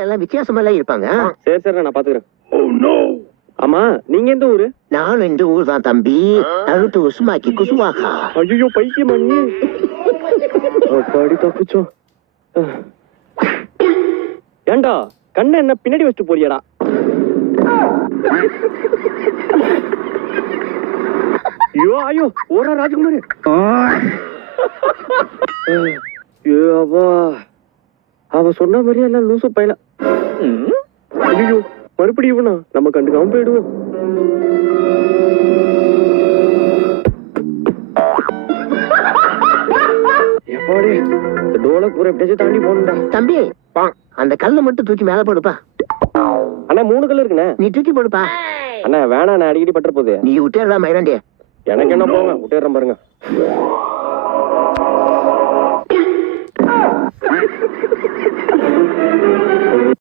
ஊர்ல எல்லாம் வித்தியாசமா எல்லாம் இருப்பாங்க. சரி சரி நான் பாத்துக்கிறேன். ஆமா நீங்க எந்த ஊரு? நானும் இந்த ஊர் தான் தம்பி. அழுத்து உசுமாக்கி குசுவாக்கா. ஐயோ பைத்தியமா நீ? அப்பாடி தப்பிச்சோம். ஏண்டா கண்ணை என்ன பின்னாடி வச்சுட்டு போறியாடா? ஐயோ ஐயோ ஓரா ராஜகுமாரி. அவ சொன்ன மாதிரியே எல்லாம் லூசு பையல. ஐயோ மறுபடியும் இவனா நம்ம கண்டுக்காம போயிடுவோம். எப்பாடி இந்த டோலை பூரா எப்படியாச்சும் தாண்டி போகணும்டா. தம்பி அந்த கல்லை மட்டும் தூக்கி மேல போடுப்பா. அண்ணா 3 கல் இருக்குண்ணே. நீ தூக்கி போடுப்பா. அண்ணா வேணா நான் அடிக்கடி பட்டுற போகுது. நீ விட்டேடா மயிராண்டிய. எனக்கு என்ன போங்க விட்டுறேன் பாருங்க.